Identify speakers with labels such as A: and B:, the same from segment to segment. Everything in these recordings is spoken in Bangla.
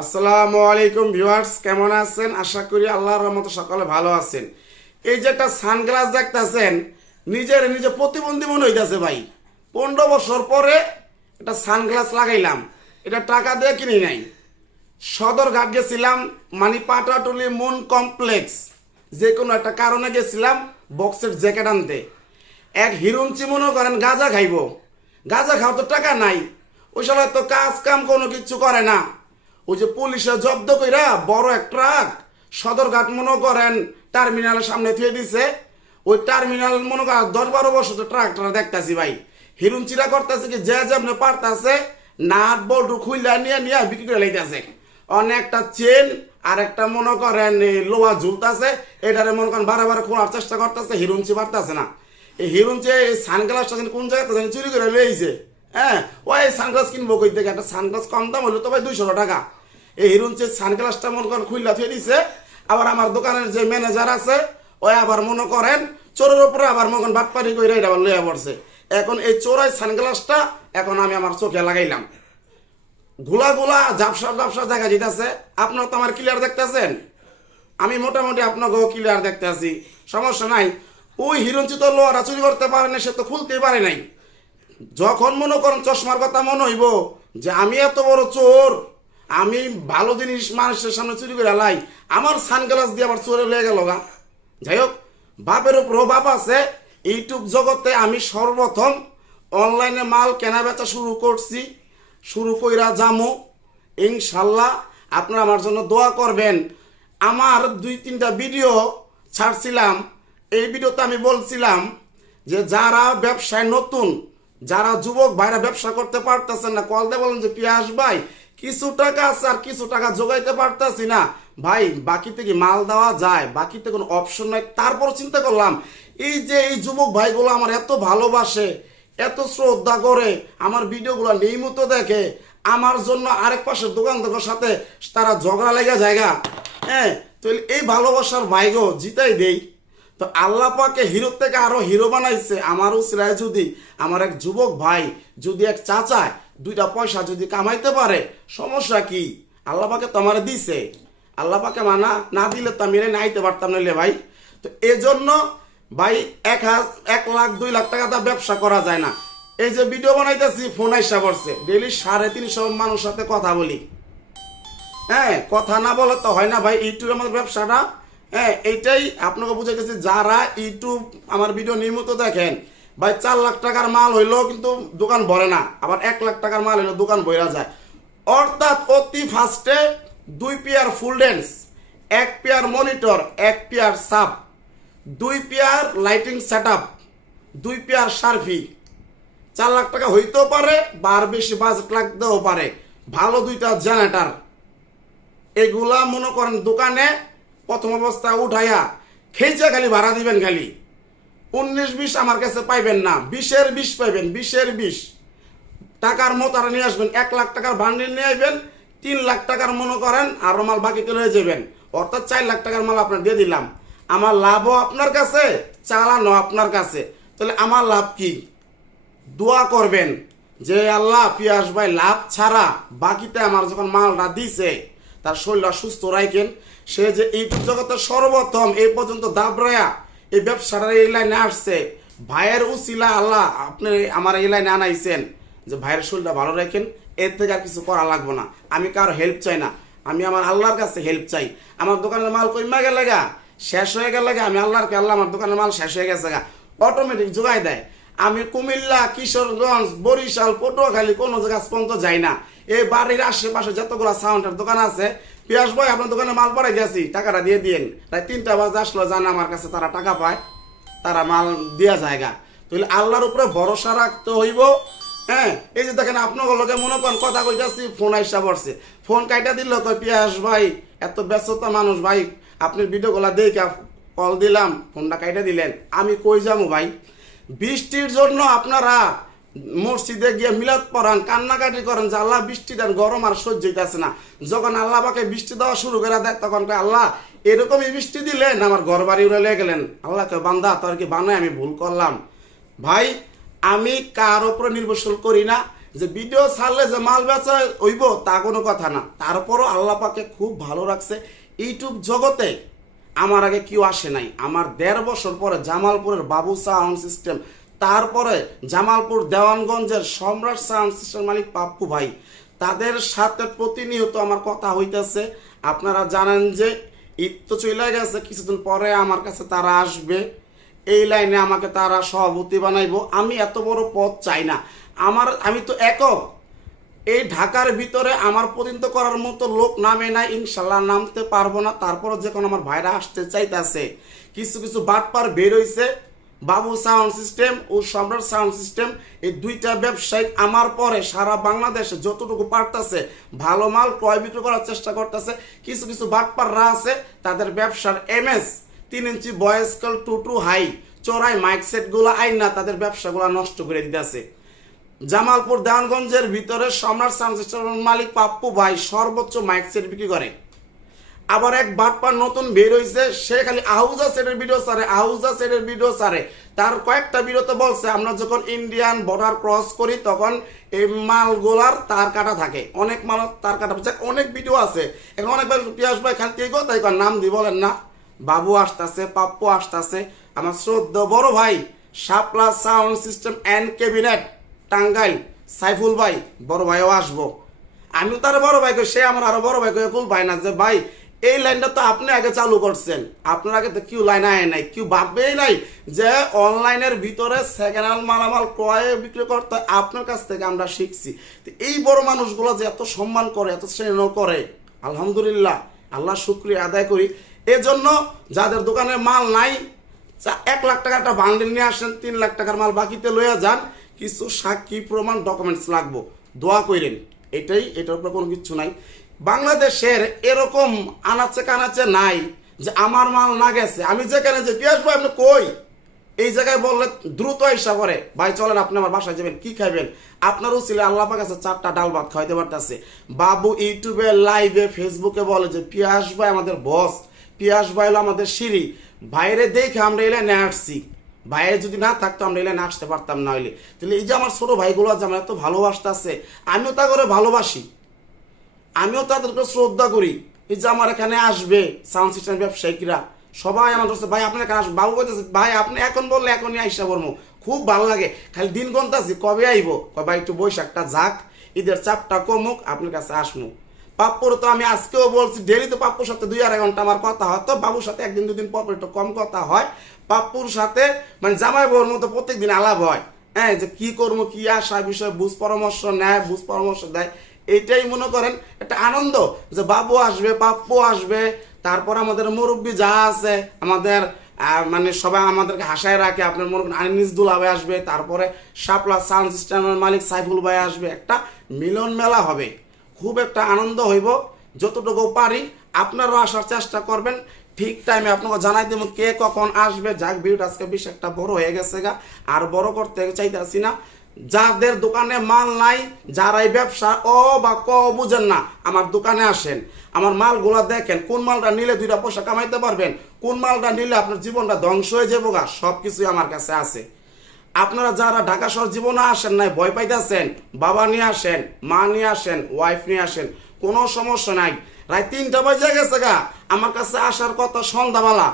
A: আসসালামু আলাইকুম ভিউয়ার্স, কেমন আছেন? আশা করি আল্লাহর রহমতে সকলে ভালো আছেন। এই যে একটা সানগ্লাস দেখতেছেন, নিজের নিজে প্রতিবন্ধী মনে হইতাছে ভাই। পনেরো বছর পরে একটা সানগ্লাস লাগাইলাম। এটা টাকা দিয়ে কিনে নাই। সদরঘাট গেছিলাম মানে পাটাটুলি মন কমপ্লেক্স। যে কোনো একটা কারণে গেছিলাম, বক্সের জ্যাকেট আনতে। এক হিরুঞ্চি মনে করেন গাঁজা খাইব। গাঁজা খাওয়ার তো টাকা নাই। ওই সময় তো কাজ কাম কোনো কিছু করে না। ওই যে পুলিশে জব্দ কইরা বড় এক ট্রাক সদরঘাট মনে করেন টার্মিনালের সামনে থুয়ে দিছে। ওই টার্মিনাল মনে করেন দশ বারো বছর তো ট্রাকটা দেখতাছি ভাই। হিরুন চিরা করতেছে কি যে যেমনি পারতাছে, নাট বল্টু খুইলা নিয়ে নিয়ে বিক্রি করে লাইতেছে। অনেকটা চেন আর একটা মনে করেন লোহা ঝুলতাছে, এটারে মনে করেন বারে বারে খোলার চেষ্টা করতেছে হিরুঞ্চি পারতাছে না। এই হিরুঞ্চি সানগ্লাসটা কোন জায়গাতে চুরি করে লইছে। হ্যাঁ ওই সানগ্লাস কিনবো কই থেকে? একটা সানগ্লাস কম দাম হলো তো ভাই দুইশো টাকা। এই হিরুঞ্চির সানগ্লাসটা মনে করেন খুইলা ফিরে দিছে, আবার আমার দোকানের যে ম্যানেজার আছে, ওই আবার মনে করেন চোরের উপরে আবার করেন বাটপারি করে এটা আবার লইয়া পড়ছে। এখন এই চোরাই সানগ্লাসটা এখন আমি আমার চোখে লাগাইলাম। গোলা গোলা ঝাপসা ঝাপসা দেখা যেতেছে। আপনার তো আমার ক্লিয়ার দেখতেছেন? আমি মোটামুটি আপনাকে ক্লিয়ার দেখতে আছি সমস্যা নাই। ওই হিরঞ্চিত লোহারা চুরি করতে পারে না, সে তো খুলতেই পারে নাই। যখন মনে করেন চশমার কথা মনে হইব যে আমি এত বড় চোর, আমি ভালো জিনিস মানুষের সামনে চুরি করে লাই, আমার সানগ্লাস দিয়ে আবার চোরে লেগে গেল গা। যাই হোক, বাপের উপরও বাপ আছে ইউটিউব জগতে আমি সর্বপ্রথম অনলাইনে মাল কেনা বেচা শুরু করছি, শুরু কইরা যামো। ইনশাল্লাহ আপনারা আমার জন্য দোয়া করবেন। আমার দুই তিনটা ভিডিও ছাড়ছিলাম, এই ভিডিওতে আমি বলছিলাম যে যারা ব্যবসায় নতুন যারা যুবক ভাইরা ব্যবসা করতে পারতেছেন না, কল দিয়ে বলেন যে পিয়াস ভাই, কিছু টাকা আছে আর কিছু টাকা যোগাইতে পারতেছি না। ভাই, বাকিতে কি মাল দেওয়া যায়? বাকিতে কোনো অপশন নাই। তারপর চিন্তা করলাম, এই যে এই যুবক ভাইগুলো আমার এত ভালোবাসে, এত শ্রদ্ধা করে, আমার ভিডিওগুলো নিয়মিত দেখে, আমার জন্য আরেক পাশের দোকানদারের সাথে তারা ঝগড়া লেগে জায়গা হ্যাঁ তো এই ভালোবাসার ভাইগো জিতাই দেই। তো আল্লাহ পাকে হিরো থেকে আরও হিরো বানাইছে, আমারও সিরায় যদি আমার এক যুবক ভাই, যদি এক চাচায় দুইটা পয়সা যদি কামাইতে পারে, সমস্যা কি? আল্লাহ পাকে তো আমার দিছে। আল্লাহ পাকে মানা না দিলে তো আমি নাইতে পারতাম নাইলে ভাই। তো এজন্য ভাই এক এক লাখ, দুই লাখ টাকা দা ব্যবসা করা যায় না। এই যে ভিডিও বানাইতেছি, ফোন আইসা করছে ডেলি সাড়ে তিনশো মানুষ সাথে কথা বলি। হ্যাঁ কথা না বলে তো হয় না ভাই, ইউটিউব আমাদের ব্যবসাটা হ্যাঁ এইটাই আপনাকে বুঝে গেছি, যারা ইউটিউব আমার ভিডিও নিয়মিত দেখেন, ভাই চার লাখ টাকার মাল হইলেও কিন্তু দোকান ভরে না, আবার এক লাখ টাকার মাল হইলেও দোকান বইরা যায়। অর্থাৎ অতি ফার্স্টে দুই পেয়ার ফুল ডেন্স এক পেয়ার মনিটর এক পেয়ার সাপ দুই পেয়ার লাইটিং সেট দুই পেয়ার সার্ভি চার লাখ টাকা হইতেও পারে বা আর বেশি বাজেট লাগতেও পারে। ভালো দুইটা জেনারেটার এগুলা মনে করেন দোকানে প্রথম অবস্থা উঠাইয়া খেয়েছে খালি, ভাড়া দিবেন খালি। উনিশ, বিশ আমার কাছে পাইবেন না। বিশের বিশ পাইবেন, বিশের বিশ। টাকার মোতারা নিয়ে আসবেন, এক লাখ টাকার বান্ডিল নিয়ে আসবেন তিন লাখ টাকার মনে করেন আরও মাল বাকি করে যাবেন। অর্থাৎ চার লাখ টাকার মাল আপনার দিয়ে দিলাম। আমার লাভও আপনার কাছে চালানো আপনার কাছে। তাহলে আমার লাভ কি? দোয়া করবেন যে, আল্লাহ পিয়াস ভাই, লাভ ছাড়া বাকিতে আমার যখন মালটা দিছে, তার শরীরটা সুস্থ রাখেন। সে যে ইউটিউব জগতের সর্বপ্রথম এই পর্যন্ত দাবরায়া এই ব্যবসাটার এই লাইনে আসছে। ভাইয়ের উচিলা আল্লাহ আপনি আমার এই লাইনে আনাইছেন। যে ভাইয়ের শরীরটা ভালো রাখেন, এর থেকে আর কিছু করা লাগবে না। আমি কারও হেল্প চাই না। আমি আমার আল্লাহর কাছে হেল্প চাই। আমার দোকানের মাল কইমা গেলে গা শেষ হয়ে গেলে গা, আমি আল্লাহরকে আল্লাহ আমার দোকানের মাল শেষ হয়ে গেছে গা। অটোমেটিক যোগাই দেয়। আমি কুমিল্লা, কিশোরগঞ্জ, বরিশাল, পটুয়াখালী, কোনো জায়গা পর্যন্ত যাই না। এই বাড়ির আশেপাশে যতগুলো সাউন্ডের দোকান আছে পিয়াস ভাই, আপনার দোকানে মাল পাড়াই গেছি, টাকাটা দিয়ে দিন তাই তিনটা বাজে আসলো, জান আমার কাছে তারা টাকা পায়, তারা মাল দেওয়া জায়গা। তাহলে আল্লাহর উপরে ভরসা রাখতে হইব। হ্যাঁ এই যে দেখেন আপনার লোকে মনে করেন কথা কইতাছি, ফোন আইসা পড়ছে। ফোন কাইটা দিল কই পিয়াস ভাই, এত ব্যস্ততা মানুষ ভাই, আপনি ভিডিও ভিডিওগুলা দেখে কল দিলাম, ফোনটা কাইটা দিলেন। আমি কই যাব ভাই? বৃষ্টির জন্য আপনারা মসজিদে গিয়ে মিলাদ পড়ান, কান্নাকাটি করেন যে আল্লাহ বৃষ্টি দেন, গরম আর সহ্য হইতেছে না। যখন আল্লাহ পাকে বৃষ্টি দেওয়া শুরু করে দেয়, তখন আল্লাহ, এরকমই বৃষ্টি দিলেন, আমার ঘর বাড়ি উড়ে গেলেন। আল্লাহ কে বান্দা, তোর কি বানায় আমি ভুল করলাম? ভাই, আমি কার উপরে নির্ভরশীল করি না, যে ভিডিও ছাড়লে যে মাল বেচা হইব, তা কোনো কথা না। তারপরও আল্লাহ পাকে খুব ভালো রাখছে। ইউটিউব জগতে আমার আগে কেউ আসে নাই। আমার দেড় বছর পরে জামালপুরের বাবু সাউন্ড সিস্টেম তারপরে জামালপুর দেওয়ানগঞ্জের সম্রাট সাউন্ড সিস্টেম মালিক পাপ্পু ভাই। তাদের সাথে প্রতিনিয়ত আমার কথা হইতেছে। আপনারা জানেন যে ঈদ তো চলে গেছে, কিছুদিন পরে আমার কাছে তারা আসবে। এই লাইনে আমাকে তারা সভাপতি বানাইবো। আমি এত বড় পদ চাই না। আমার, আমি তো একক। এই ঢাকার ভিতরে আমার প্রতিনিধিত্ব করার মতো লোক নামে না ইনশাল্লাহ নামতে পারব না। তারপরে যখন আমার ভাইরা আসতে চাইতেছে। কিছু কিছু বাটপার বের হইছে। বাবু সাউন্ড সিস্টেম ও সম্রাট সাউন্ড সিস্টেম, এই দুইটা ব্যবসায়িক আমার পরে সারা বাংলাদেশে যতটুকু পারতেছে, ভালো মাল ক্রয় বিক্রয় করার চেষ্টা করতেছে। কিছু কিছু বাটপাররা আছে, তাদের ব্যবসার এমএস, তিন ইঞ্চি বয়স্কাল টু টু হাই চোরাই মাইক আইন না তাদের ব্যবসাগুলো নষ্ট করে দিতেছে। জামালপুর, দেওয়ানগঞ্জের ভিতরে সম্রাট সাউন্ড সিস্টেমের মালিক পাপ্পু ভাই সর্বোচ্চ মাইক সেট বিক্রি করে। আবার এক বাটপার নতুন বের হয়েছে সে খালি আহুজা সেটের ভিডিও সারে আহুজা সেটের ভিডিও সারে তার কয়েকটা ভিডিওতে বলছে আমরা যখন ইন্ডিয়ান বর্ডার ক্রস করি তখন এই মালগুলার তার কাটা থাকে। অনেক মাল তার কাটা অনেক ভিডিও আছে। এখন অনেক পিয়াস ভাই খালি কে তাই নাম দি বলেন না। বাবু আসতেছে পাপ্পু আসতেছে। আমার শ্রদ্ধ বড় ভাই Shapla sound system and cabinet Tangail Saiful ভাই বড় ভাইও আসব। আমিও তার বড় ভাই কই, সে আমার আরও বড় ভাই কই কুল ভাই না যে ভাই এই লাইনটা তো আপনি আগে চালু করছেন। আপনার আগে তো কেউ লাইন আয় নাই। কেউ ভাববেই নাই যে অনলাইনের ভিতরে সেকেন্ড হ্যান্ড মালামাল ক্রয় বিক্রি করতে আপনার কাছ থেকে আমরা শিখছি। তো এই বড় মানুষগুলো যে এত সম্মান করে, এত স্নেহ করে, আলহামদুলিল্লাহ, আল্লাহ শুক্রিয়া আদায় করি। এজন্য যাদের দোকানে মাল নাই এক লাখ টাকা একটা বান্ডিল নিয়ে আসেন, তিন লাখ টাকার মাল বাকিতে লইয়া যান, কিছু সাক্ষী প্রমাণ ডকুমেন্টস লাগবো। দোয়া কইরেন। এটাই, এটার উপর কোনো কিছু নাই। বাংলাদেশের এরকম আনাচে কানাচে নাই যে আমার মাল না গেছে। আমি যেখানে যে পিয়াস ভাই আপনি কই? এই জায়গায় বললে দ্রুত আইসা করে ভাই, চলেন, আপনি আমার বাসায় যাবেন, কি খাইবেন? আপনারও ছিল আল্লাহ কাছে চারটা ডাল ভাত খাইতে পারতেছে। বাবু ইউটিউবে লাইভে, ফেসবুকে বলে যে, পিয়াস ভাই আমাদের বস, পিয়াস ভাই হলো আমাদের সিঁড়ি। বাইরে দেখে আমরা এলে আসছি। ভাইয়ের যদি না থাকতো, আমরা এলে আসতে পারতাম না হইলে। তাহলে এই যে আমার ছোট ভাইগুলো আছে, আমার এত ভালোবাসতে আছে আমিও তা করে ভালোবাসি। আমিও তাদেরকে শ্রদ্ধা করি এই যে আমার এখানে আসবে সাউন্ড সিস্টেম ব্যবসায়িকরা সবাই আমার কাছে ভাই, আপনার এখানে আসবে। বাবু বলতেছে ভাই, আপনি এখন বললে এখনই আইসা বলব খুব ভালো লাগে। খালি দিন গন্তাছি, কবে আইব? ভাই, একটু বৈশাখটা যাক, ঈদের চাপটা কমুক, আপনার কাছে আসমু। পাপ্পুর তো আমি আজকেও বলছি ডেলি তো পাপ্পুর সাথে দুই আড়াই ঘণ্টা আমার কথা হয়। তো বাবুর সাথে একদিন, দুদিন পর একটু কম কথা হয়। পাপ্পুর সাথে মানে জামাই বউর মতো প্রত্যেকদিন আলাপ হয়। হ্যাঁ যে কি করব কি আসা বিষয়, বুঝ পরামর্শ নেয়, বুঝ পরামর্শ দেয়। এইটাই মনে করেন একটা আনন্দ যে বাবু আসবে পাপ্পু আসবে, তারপর আমাদের মুরব্বী যা আছে, আমাদের মানে সবাই আমাদেরকে হাসায় রাখে, আপনার মনে করেন আনিস আসবে, তারপরে শাপলা সাউন্ড সিস্টেমের মালিক সাইফুল ভাই আসবে, একটা মিলন মেলা হবে। খুব একটা আনন্দ হইব, যতটুকু পারি আপনারাও আসার চেষ্টা করবেন। ঠিক টাইমে আপনাকে জানাই দেবো কে কখন আসবে, যাক ভিউটা আজকে বেশ একটা বড় হয়ে গেছে গা, আর বড় করতে চাইতেছি না। যাদের দোকানে মাল নাই যারা এই ব্যবসা ও বা ক বুঝেন না, আমার দোকানে আসেন। আমার মালগুলা দেখেন, কোন মালটা নিলে দুইটা পয়সা কামাইতে পারবেন, কোন মালটা নিলে আপনার জীবনটা ধ্বংস হয়ে যাব গা সব কিছুই আমার কাছে আছে। আপনারা যারা ঢাকা শহর জীবনে আসেন নাই, ভয় পাইতেছেন, বাবা নিয়ে আসেন, মা নিয়ে আসেন ওয়াইফ নিয়ে আসেন, কোনো সমস্যা নাই। রায় তিনটা বাজে গেছে গা, আমার কাছে আসার কথা সন্ধ্যাবেলা।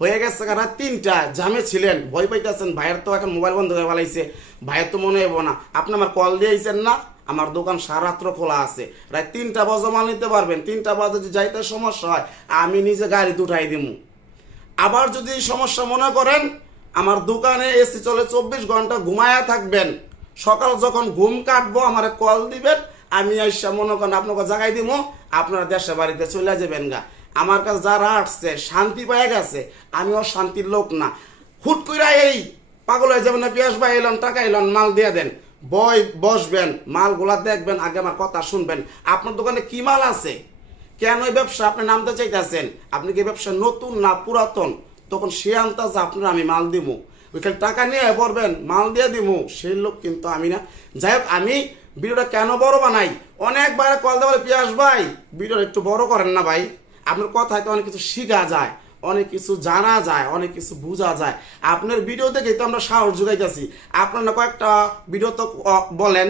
A: হয়ে গেছে রাত তিনটা জামে ছিলেন। ভয় পাইতেছেন, ভাইয়ের তো এখন মোবাইল বন্ধ হয়ে ফেলাইছে। ভাইয়ের তো মনে হইব না। আপনি আমার কল দিয়েছেন না? আমার দোকান সারাত্র খোলা আছে। রাত তিনটা বাজে মাল নিতে পারবেন। তিনটা বাজে যদি যাইতে সমস্যা হয়, আমি নিজে গাড়ি দুটাই দিমু। আবার যদি সমস্যা মনে করেন, আমার দোকানে এসি চলে চব্বিশ ঘণ্টা ঘুমায়া থাকবেন। সকাল যখন ঘুম কাটবো, আমার কল দিবেন, আমি এসে মনে করেন আপনাকে জাগাই দিব আপনারা দেশে বাড়িতে চলে যাবেন গা। আমার কাছে যারা আসছে, শান্তি পেয়ে গেছে, আমিও শান্তির লোক না। হুট করে এই পাগল হয়ে যাবেন না, পিয়াস ভাই এলন, টাকা এলন, মাল দিয়ে দেন। বই বসবেন, মালগুলা দেখবেন, আগে আমার কথা শুনবেন। আপনার দোকানে কি মাল আছে? কেন এই ব্যবসা? আপনি নামতে চাইতেছেন। আপনি কি ব্যবসা নতুন না পুরাতন? তখন সে আন্তাজে আপনার আমি মাল দিব ওইখানে টাকা নিয়ে পড়বেন, মাল দিয়ে দিব সেই লোক কিন্তু আমি না। যাই হোক, আমি ভিডিওটা কেন বড় বানাই? অনেকবার কল দেওয়ার পিয়াস ভাই, ভিডিওটা একটু বড় করেন না ভাই। আপনার কথায় তো অনেক কিছু শেখা যায়, অনেক কিছু জানা যায়, অনেক কিছু বোঝা যায়। আপনার ভিডিও দেখেই তো আমরা সাহস যোগাইতেছি। আপনার কয়েকটা ভিডিও তো বলেন,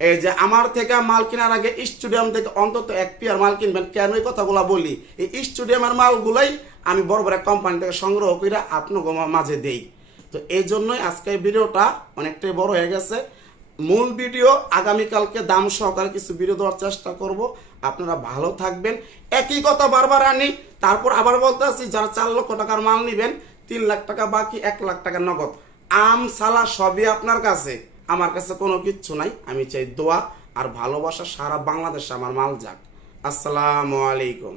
A: এই যে আমার থেকে মাল কেনার আগে স্টুডিয়াম থেকে অন্তত এক পিয়ার মাল কিনবেন। কেন এই কথাগুলো বলি? এই স্টুডিয়ামের মালগুলোই আমি বড় বড় কোম্পানি থেকে সংগ্রহ করে আপনার মাঝে দেই। তো এই জন্যই আজকে ভিডিওটা অনেকটাই বড় হয়ে গেছে। মূল ভিডিও আগামীকালকে দাম সহকারে কিছু ভিডিও দেওয়ার চেষ্টা করব। আপনারা ভালো থাকবেন। একই কথা বারবার আনি, তারপর আবার বলতে আছি, যারা চার লক্ষ টাকার মাল নেবেন, তিন লাখ টাকা বাকি, এক লাখ টাকা নগদ। আম, সালা সবই আপনার কাছে। আমার কাছে কোনো কিচ্ছু নাই। আমি চাই দোয়া আর ভালোবাসা সারা বাংলাদেশে আমার মাল যাক। আসসালামু আলাইকুম।